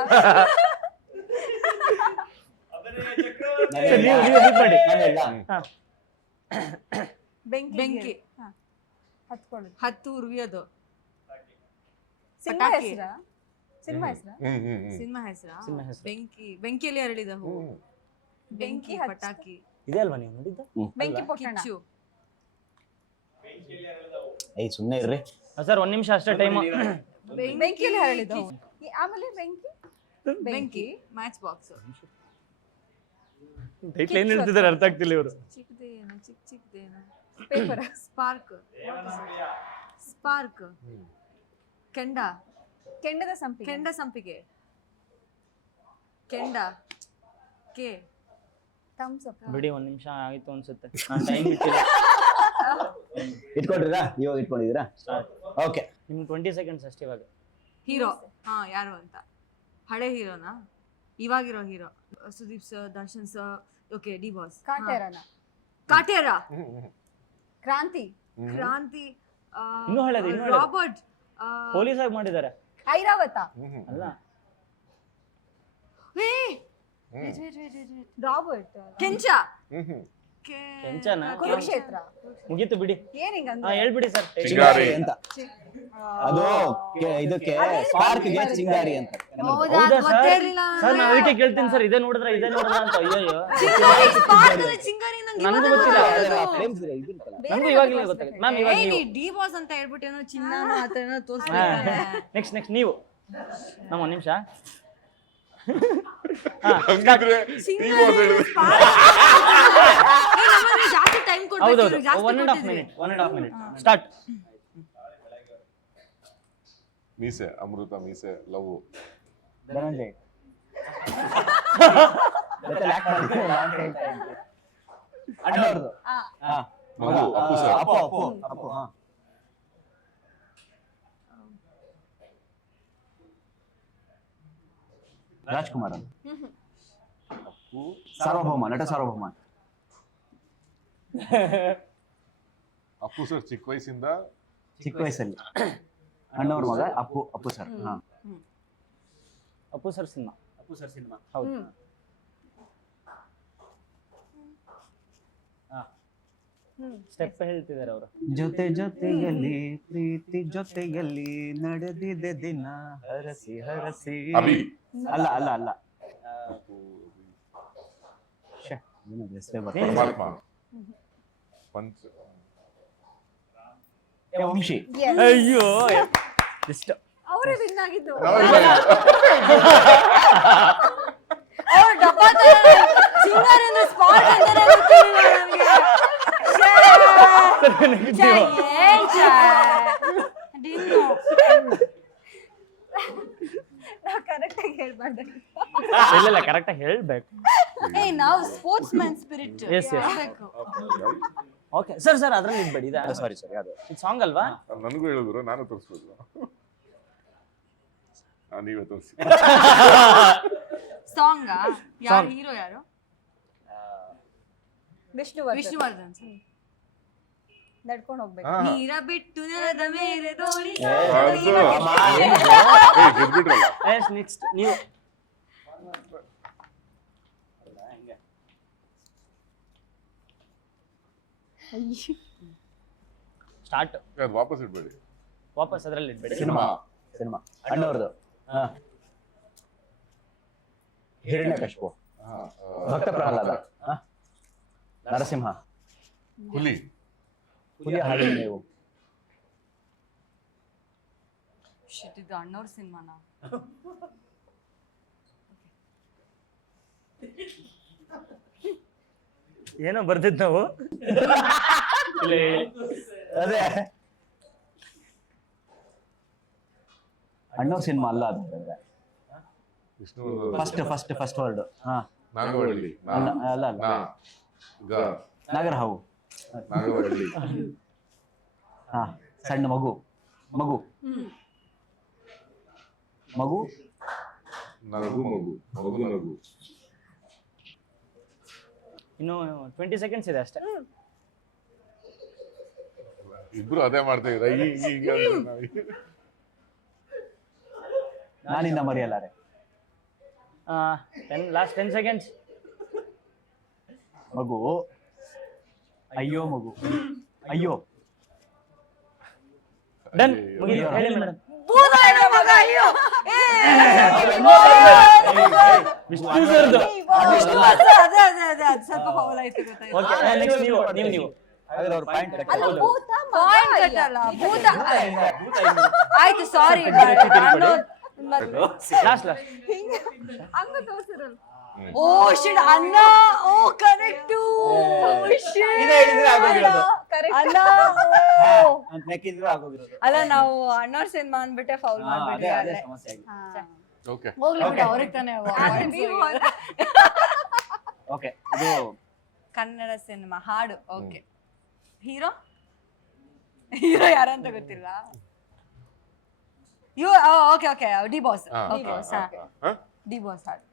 ನೀವು ಹೀಟ್ ಮಾಡಿ. ಬೆಂಕಿ, ಹತ್ಕೊಳ್ಳೋದು. ಹತ್ತು ಉರ್ವಿಯೋದು. ಸಿನಿಮಾ ಪಟಾಕಿ. ಹೆಸರಾ? ಸಿನಿಮಾ ಹೆಸರಾ? ಸಿನಿಮಾ ಹೆಸರಾ? ಸಿನಿಮಾ ಹೆಸರು. ಬೆಂಕಿಯಲ್ಲಿ ಹರಡಿದ ಹೂ. ಬೆಂಕಿ, ಹಚ್ಚ- ಪಟಾಕಿ, ಇದೆ ಅಲ್ವಾ ನೀವು ನೋಡಿದ್ದು? ಬೆಂಕಿ ಪೊಟ್ಟಣ. ಕಿಚ್ಚು. ಏಯ್ ಸುಮ್ಮನೆ ಇರ್ರಿ. ಸರ್ ಒಂದ್ ನಿಮಿಷ ಅಷ್ಟೇ ಟೈಮ್. ಬೆಂಕಿಯಲ್ಲಿ ಹರಳಿದ ಹೂ. ಆಮೇಲೆ ಬೆಂಕಿ, ಮ್ಯಾಚ್ ಬಾಕ್ಸ್. ಟೈಟ್ಲ್ ಏನ್ ಹೇಳ್ತಿದ್ದಾರೆ ಅರ್ಥ ಆಗ್ತಿಲ್ಲ ಇವರು. ಚಿಕ್ಕದೇನು, ಚಿಕ್ಕದೇನು. ಪೇಪರ್. ಸ್ಪಾರ್ಕ್, ಕೆಂಡ, ಕೆಂಡದ ಸಂಪಿಗೆ. ಕೆಂಡ ಸಂಪಿಗೆ, ಕೆಂಡ, ಕೆ. Thumbs up. ಬಿಡಿ, ಒಂದ್ ನಿಮಿಷ ಆಯ್ತು ಅನ್ಸುತ್ತೆ. ಟೈಮ್ ಇಟ್ಟಿಲ್ಲ. ಇಟ್ಕೊಂಡಿರಾ? ಇವಾಗ ಇಟ್ಕೊಂಡಿದ್ದೀರಾ? ಓಕೆ. ನಿಮ್ಗೆ 20 ಸೆಕೆಂಡ್ಸ್ ಅಷ್ಟೇ ಇವಾಗ. ಹೀರೋ, ಯಾರು ಅಂತ? ಹಳೆ ಹೀರೋನಾ? ಇವಾಗಿರೋ hero? Sudeep sir, Darshan sir. Okay, D boss. Kaatera, ಕ್ರಾಂತಿ. ಕ್ರಾಂತಿ, ಇನ್ನೂ ಹಳೇದು, ಇನ್ನೂ ಹಳೇದು. ರಾಬರ್ಟ್, ಪೊಲೀಸ್ ಆಗಿ ಮಾಡಿದ್ದಾರೆ. ಐರಾವತ. ಅಲ್ಲ, ರಾಬರ್ಟ್. ಕೆಂಚ, ಕೆಂಚನಾ? ಕುರುಕ್ಷೇತ್ರ. ಮುಗೀತು ಬಿಡಿ. ಏನ್ ಹಿಂಗಂದ್ರೆ? ಹೇಳ್ಬಿಡಿ ಸರ್. ಚಿಂಗಾರಿ ಅಂತ. ಅದು ಇದಕ್ಕೆ ಸ್ಪಾರ್ಕ್ಗೆ ಚಿಂಗಾರಿ ಅಂತ. ಹೌದಾ? ಹೌದಾ ಗೊತ್ತೇ ಸರ್? ಇರ್ಲಿಲ್ಲ ಸರ್ ನಾನು ಅದಕ್ಕೆ ಕೇಳ್ತೀನಿ ಸರ್, ಇದೇ ನೋಡಿದ್ರ ಅಂತ. ಅಯ್ಯೋ, ಚಿಂಗಾರಿ ನಂಗೆ ನನಗೂ ಇವಾಗ ಗೊತ್ತಿಲ್ಲ. ಗೊತ್ತಾಗೋದು. ನನಗೂ ಇವಾಗಲೇ ಗೊತ್ತಾಗುತ್ತೆ ಮ್ಯಾಮ್. ಇವಾಗ ಏಯ್, ನೀವು ನೀ ಡಿ ಬಾಸ್ ಅಂತ ಹೇಳ್ಬಿಟ್ಟೇನೋ ಚಿನ್ನನೋ ಆ ಥರ ಏನೋ ತೋರಿಸ್ತಾರೆ. ನೆಕ್ಸ್ಟ್ ನೀವು. ನಮ್ಮ ಒಂದ್ ನಿಮಿಷ. ಹಂಗಿದ್ರೆ ಈ ಬಾಸ್ ಹೇಳಿದ್ರೆ ಜಾಸ್ತಿ ಟೈಮ್ ಹೌದೌದು, ಕೊಡ್ಬೇಕು, ಜಾಸ್ತಿ 1.5 ಮಿನಿಟ್. ಸ್ಟಾರ್ಟ್. ಮೀಸೆ, ಅಮೃತ ಮೀಸೆ, ಲವ್. ಧನಂಜಯ್. ಅಣ್ಣವ್ರದ್ದು. ಮಗು, ಅಪ್ಪು ಸರ್. ಅಪ್ಪು. ರಾಜ್ಕುಮಾರ್. ಸಾರ್ವಭೌಮ, ನಟ ಸಾರ್ವಭೌಮ. ಅಪ್ಪು ಸರ್ ಚಿಕ್ಕ ವಯಸ್ಸಿಂದ ಚಿಕ್ಕ ವಯಸ್ಸಲ್ಲಿ ಅಣ್ಣವ್ರ ಮಗ Appu sir. Appu sir cinema. ಹೌದು. ಸ್ಟೆಪ್ ಹೇಳ್ತಿದ್ದಾರೆ ಅವರು. ಜೊತೆಯಲ್ಲಿ ಪ್ರೀತಿ ಜೊತೆಯಲ್ಲಿ ನಡೆದಿದೆ ದಿನ ಹರಸಿ. ಅಭಿ. ಅಲ್ಲ. ಪರಮಾತ್ಮ. ಪಂಚ. ವಂಶಿ. ಅಯ್ಯೋ, ಇಷ್ಟ. ಅವರೇ ವಿನ್ ಆಗಿದ್ದು. ಅವ್ರು ಡಬ್ಬಾ ಚಿಂಗಾರಿ ಅಂದ್ರೆ ಸ್ಪಾಟ್ ಅಂತಾನೆ ಗೊತ್ತಿಲ್ಲ ನನಗೆ. ನಾವು ಕರೆಕ್ಟ್ ಆಗಿ ಹೇಳ್ಬಾರ್ದು. ಇಲ್ಲ, ಕರೆಕ್ಟ್ ಆಗಿ ಹೇಳ್ಬೇಕು. ನಾವು sports man spirit Yes. Okay sir, ಅದ್ರಲ್ಲಿ ಇದ್ಬೇಡಿ. ಸಾರಿ ಅದು ಇದು ಸಾಂಗ್ ಅಲ್ವಾ? ನನಗೂ ಹೇಳಿದ್ರು, ನಾನು ತೋರಿಸ್ಬೋದು. ನೀವೇ ತೋರಿಸಿ. ಸಾಂಗ್ ಯಾರು ಹೀರೋ? ಯಾರು? ವಿಷ್ಣುವರ್ಧನ್. ನಡ್ಕೊಂಡು ಹೋಗ್ಬೇಕು. ನೀರ ಬಿಟ್ಟು ನೆಲದ ಮೇಲೆ ದೋಣಿ ಗೆದ್ಬಿಟ್ರಲ್ಲ. ನೆಕ್ಸ್ಟ್ ನೀವು. ಸ್ಟಾರ್ಟ್. ಅದು ವಾಪಸ್ ಇಡ್ಬೇಡಿ. ವಾಪಸ್ ಅದ್ರಲ್ಲಿ ಇಟ್ಬೇಡಿ. ಸಿನಿಮಾ ಅಣ್ಣವ್ರದ್ದು. ಹಿರಣ್ಯಕಶಿಪು. ಭಕ್ತ ಪ್ರಹ್ಲಾದ. ನರಸಿಂಹ. ಹುಲಿ. ಹುಲಿ ಹಾಡಿ ನೀವು. ಶಿಟ್, ಇದು ಅಣ್ಣವ್ರ ಸಿನಿಮಾನ? ಏನೋ ಬರ್ದಿದ್ ನಾವು. ಅದೇ ಅಣ್ಣವ್ರ ಸಿನಿಮಾ ಅಲ್ಲ ಅದು. Vishnu first word. ಹಾ, ನಾಗವಳ್ಳಿ. ಅಲ್ಲ ಅಲ್ಲ ಅಲ್ಲ, ನಾಗರ ಹಾವು. ನಾಗವಳ್ಳಿ. ಹಾ, ಸಣ್ಣ ಮಗು. ಮಗು ಮಗು ನಗು ಮಗು. ಮಗು ನಗು. ಇನ್ನು 20 ಸೆಕೆಂಡ್ಸ್ ಇದೆ ಅಷ್ಟೇ. ಇಬ್ರು ಅದೇ ಮಾಡ್ತಾ ಇದ್ರ. ಈಗ ನಾನಿನ್ನ ಮರೆಯಲಾರೆ. Last 10 seconds. ಮಗು. ಅಯ್ಯೋ ಮಗು. ಅಯ್ಯೋ. ಡನ್, ಮುಗಿತು. ಹೇಳಿ ಮೇಡಮ್. ಭೂತ ಏನೋ ಮಗ, ಅಯ್ಯೋ. ವಿಷ್ಣು ಸರ್ದು. ಅದೇ ಅದು ಸ್ವಲ್ಪ ಫೌಲ್ ಆಯ್ತು, ಗೊತ್ತಾಯ್ತು. ಓಕೆ, ನೆಕ್ಸ್ಟ್ ನೀವು ಹಾಗಾದ್ರೆ ಅವ್ರ ಪಾಯಿಂಟ್ ಅಲ್ಲ, ಭೂತ ಮಗ Point ಅಯ್ಯ. ಕಟ್ಟಲ್ಲ, ಭೂತ. ಆಯ್ತು, ಸಾರಿ. ಲಾಸ್ಟ್ ಹಿಂಗೆ ಹಂಗ ತೋರ್ಸಿರಲ್ಲ. ಓ ಶಿಟ್, ಅನ್ನ. ಓ ಕರೆಕ್ಟು. ಇದೇ ಹೇಳಿದ್ರೆ ಆಗೋಗಿರೋದು. Correct. ಅನ್ನ. ಅಂತ ನೆಕ್ಕಿದ್ರು ಆಗೋಗಿರೋದು. ಅಲ್ಲ, ನಾವು ಅಣ್ಣವ್ರ ಸಿನಿಮಾ ಅಂದ್ಬಿಟ್ಟೆ ಫೌಲ್ ಹಾ, ಮಾಡ್ಬಿಟ್ವಿ. ಅದೇ ಸಮಸ್ಯೆ ಆಗಿದೆ. ಹಾ. ಓಕೆ. ಹೋಗ್ಲಿ ಬಿಡು, Okay. ಅವ್ರಿಗೆ ತಾನೇ ನೀವು ಓಕೆ, ಇದು ಕನ್ನಡ ಸಿನಿಮಾ ಹಾಡು. ಓಕೆ, ಹೀರೋ ಯಾರಂತ ಗೊತ್ತಿಲ್ಲ. Okay D boss. D boss ಹಾಡು.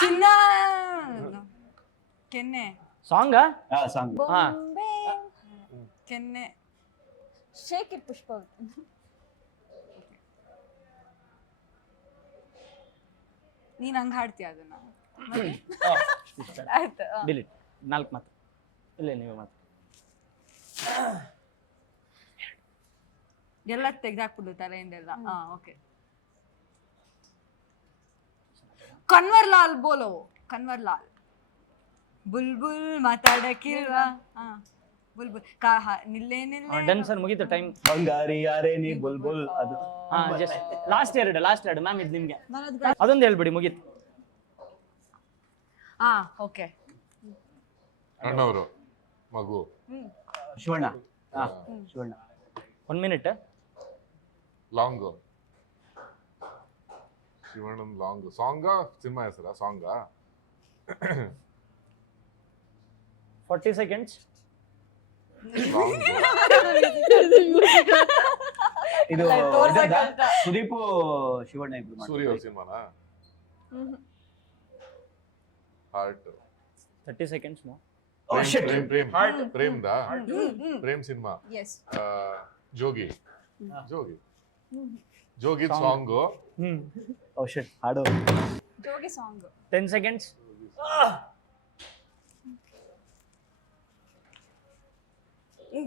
ಚಿನ್ನ ಕೆನ್ನೆ. ಸಾಂಗ್. ಸಾಂಗ್. ಹಾ, ಬೊಂಬೆ ಕೆನ್ನೆ. Shake it Pushpavati. ನೀನ್ ಹಂಗ ಹಾಡ್ತೀಯ ಅದನ್ನ? ಆಯ್ತು. ಡಿಲೀಟ್. 4 ಮಾತು. ಇಲ್ಲ, ನೀವೇ ಮಾತು. ಎಲ್ಲ ತೆಗ್ದಾಕ್ಬಿಡು ತಲೆಯಿಂದೆಲ್ಲ. ಹಾ, ಓಕೆ. ಕನ್ವರ್ ಲಾಲ್ ಬೋಲೋ. ಕನ್ವರ್ ಲಾಲ್. ಬುಲ್ಬುಲ್ ಮಾತಾಡಕ್ಕಿಲ್ವಾ? ಹಾ, ಬುಲ್ಬುಲ್ ನಿಲ್ಲೆ ಡನ್ ಸರ್, ಮುಗೀತು ಟೈಮ್. ಬಂಗಾರಿ ಯಾರೇ ನೀ ಬುಲ್ಬುಲ್. ಅದು ಹಾ, ಜಸ್ಟ್ ಲಾಸ್ಟ್ ಎರಡು ಮ್ಯಾಮ್, ಇದು ನಿಮ್ಗೆ. ಅದೊಂದು ಹೇಳ್ಬಿಡಿ, ಮುಗೀತು. ಹಾ, ಓಕೆ. ಅಣ್ಣವರು ಮಗು. ಶಿವಣ್ಣ. ಹಾ, ಶಿವಣ್ಣ. 1 ಮಿನಿಟ್. ಲಾಂಗ್. ಶಿವಣ್ಣನ್ ಲಾಂಗ್. ಸಾಂಗ ಸಿನಿಮಾ ಹೆಸರ? ಸಾಂಗ. 40 ಸೆಕೆಂಡ್ಸ್. ಇದು ತೋರ್ಸಕ್ಕಂತ. ಸುದೀಪ್ ಶಿವಣ್ಣ ಇಬ್ರು ಮಾಡ್ತಾರೆ. ಸೂರ್ಯ ಅವ್ರ ಸಿನಿಮಾನ? ಹಾರ್ಟ್. 30 ಸೆಕೆಂಡ್ಸ್. ಪ್ರೇಮ್ದ. Prem cinema. Yes. Jogi. Jogi song. Oh shit, ಹಾಡು. ಜೋಗಿ ಸಾಂಗ್. 10 ಸೆಕೆಂಡ್ಸ್.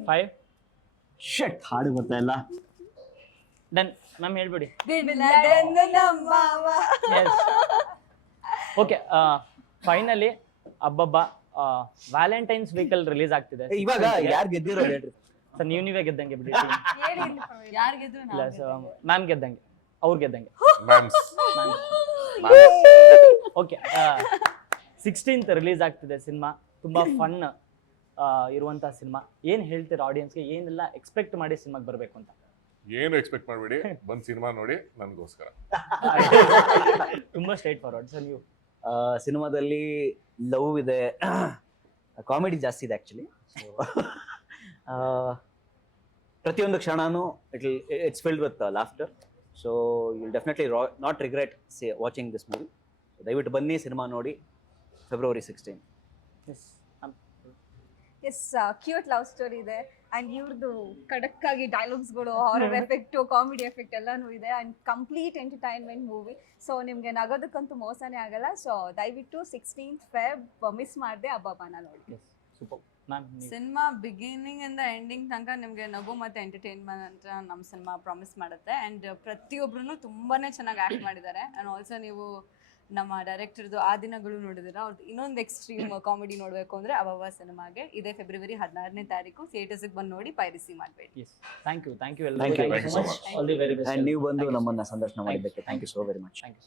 5. ಶಿಟ್, ಹಾಡು ಬರ್ತಾ ಇಲ್ಲ. ಡನ್ ಮ್ಯಾಮ್, ಹೇಳ್ಬಿಡಿ. ನಮ್ಮವ. ಓಕೆ, ಫೈನಲಿ ಅಬ್ಬಬ್ಬ ವ್ಯಾಲೆಂಟೈನ್ಸ್ ವೀಕಲ್ ರಿಲೀಸ್ ಆಗ್ತಿದೆ. ಇವಾಗ ಯಾರು ಗೆದ್ದಿರೋ ಹೇಳ್ರಿ. ಸರ್, ನೀವೇ ಗೆದ್ದಂಗೆ ಬಿಡಿ. ಹೇಳಿ ಇಲ್ಲಿ ಪರವಾಗಿಲ್ಲ. ಯಾರ್ ಗೆದ್ರು? ಇಲ್ಲ ಸರ್, ಮ್ಯಾಮ್ ಗೆದ್ದಂಗೆ, ಅವ್ರು ಗೆದ್ದಂಗೆ. ಮ್ಯಾಮ್ಸ್. ಓಕೆ, 16th ರಿಲೀಸ್ ಆಗ್ತಿದೆ ಸಿನಿಮಾ. ತುಂಬಾ ಫನ್ ಇರುವಂತ ಸಿನಿಮಾ. ಏನ್ ಹೇಳ್ತೀರಾ ಆಡಿಯನ್ಸ್ಗೆ? ಏನೆಲ್ಲ ಎಕ್ಸ್ಪೆಕ್ಟ್ ಮಾಡಿ ಸಿನಿಮಾಗೆ ಬರಬೇಕು ಅಂತ? ಏನು ಎಕ್ಸ್ಪೆಕ್ಟ್ ಮಾಡಬೇಡಿ, ಬಂದ್ ಸಿನಿಮಾ ನೋಡಿ ನನಗೋಸ್ಕರ. ತುಂಬಾ ಸ್ಟ್ರೈಟ್ ಫಾರ್ವರ್ಡ್ ಸರ್ ನೀವು. ಸಿನಿಮಾದಲ್ಲಿ ಲವ್ ಇದೆ, ಕಾಮಿಡಿ ಜಾಸ್ತಿ ಇದೆ ಆ್ಯಕ್ಚುಲಿ. ಪ್ರತಿಯೊಂದು ಕ್ಷಣನೂ it's filled with laughter. So you definitely not regret watching this movie. ದಯವಿಟ್ಟು ಬನ್ನಿ, ಸಿನಿಮಾ ನೋಡಿ. February 16. Yes, cute love story ಇದೆ ಅಂಡ್ ಇವ್ರದ್ದು ಖಡಕ್ ಆಗಿ ಡೈಲಾಗ್ಸ್ಗಳು, ಹಾರರ್ ಎಫೆಕ್ಟ್, ಕಾಮಿಡಿ ಎಫೆಕ್ಟ್ ಎಲ್ಲಾನು ಇದೆ and complete entertainment movie. So ನಿಮ್ಗೆ ನಗೋದಕ್ಕಂತೂ ಮೋಸನೇ ಆಗಲ್ಲ. ಸೊ ದಯವಿಟ್ಟು 16th Feb ಮಿಸ್ ಮಾಡದೆ ಅಬ್ಬಬ್ಬನ ನೋಡಿ. Super ma'am. ಸಿನಿಮಾ ಬಿಗಿನಿಂಗ್ ಇಂದ ಎಂಡಿಂಗ್ ತನಕ ನಿಮಗೆ ನಗು ಮತ್ತೆ ಎಂಟರ್ಟೈನ್ಮೆಂಟ್ ಅಂತ ನಮ್ಮ ಸಿನಿಮಾ ಪ್ರಾಮಿಸ್ ಮಾಡುತ್ತೆ. ಅಂಡ್ ಪ್ರತಿಯೊಬ್ರು ತುಂಬಾನೇ ಚೆನ್ನಾಗಿ ಆಕ್ಟ್ ಮಾಡಿದ್ದಾರೆ. ಅಂಡ್ ಆಲ್ಸೋ ನೀವು ನಮ್ಮ ಡೈರೆಕ್ಟರ್ದು ಆ ದಿನಗಳು ನೋಡಿದ್ರೆ ಅವ್ರದ್ದು ಇನ್ನೊಂದು ಎಕ್ಸ್ಟ್ರೀಮ್ ಕಾಮಿಡಿ ನೋಡಬೇಕು ಅಂದರೆ ಅವವ ಸಿನಿಮಾಗೆ ಇದೇ ಫೆಬ್ರವರಿ 16ನೇ ತಾರೀಕು ಥಿಯೇಟರ್ಸ್ಗೆ ಬಂದು ನೋಡಿ ಪೈರಸಿ ಮಾಡಬೇಡಿ. Yes thank you Thank you. ಎಲ್ಲರಿಗೂ Thank you so much. All the very best and ನೀವು ಬಂದು ನಮ್ಮನ್ನ ಸಂದರ್ಶನ ಮಾಡಿದ್ದಕ್ಕೆ thank you so very much. Thank you